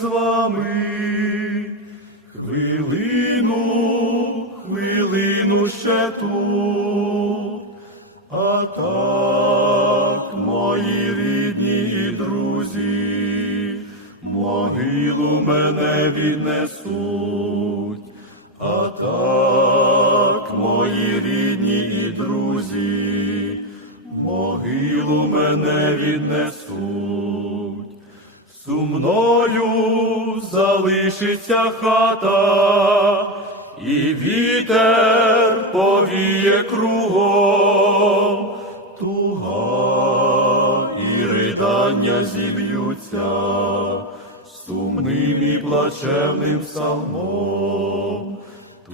з вами. Хвилину, хвилину ще тут, а так, мої рідні і друзі, могилу мене віднесуть, а так, мої рідні і друзі, могилу мене віднесуть. Сумною залишиться хата, і вітер повіє кругом, туга і ридання зіб'ються сумним і плачевним псалмом,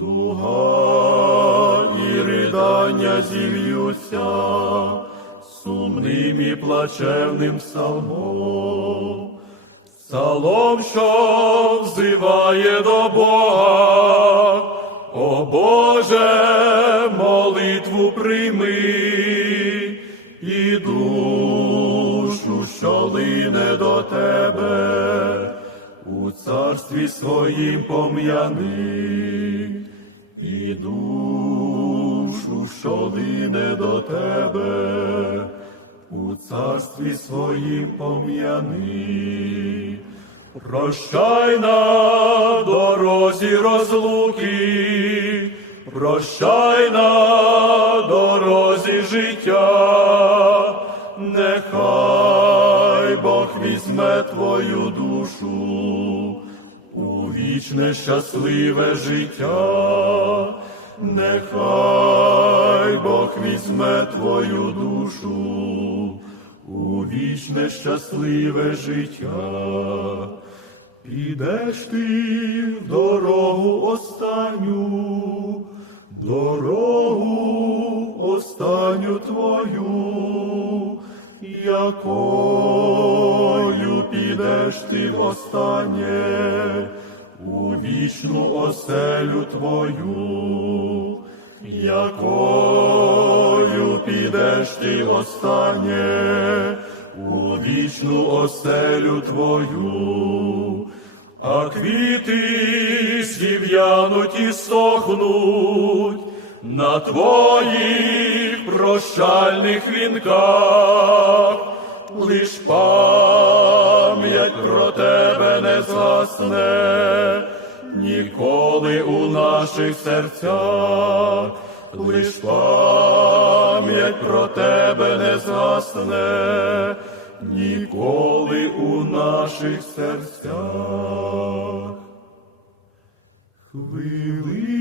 туга і ридання зіб'ються сумним і плачевним псалмом. Псалом, що взиває до Бога, о Боже, молитву прийми і душу, що лине до тебе, у царстві своїм пом'яни, і душу, що лине до тебе у царстві своїм пом'яни. Прощай на дорозі розлуки, прощай на дорозі життя, нехай Бог візьме твою душу у вічне щасливе життя, нехай Бог візьме твою душу у вічне щасливе життя. Підеш ти в дорогу останню, дорогу останню твою, якою підеш ти останнє у вічну оселю твою, якою підеш ти останнє у вічну оселю твою, а квіти зів'януть і сохнуть на твоїх прощальних вінках, лиш пам'ять про тебе не згасне, ніколи у наших серцях, лиш пам'ять про тебе не засне ніколи у наших серцях. Хвили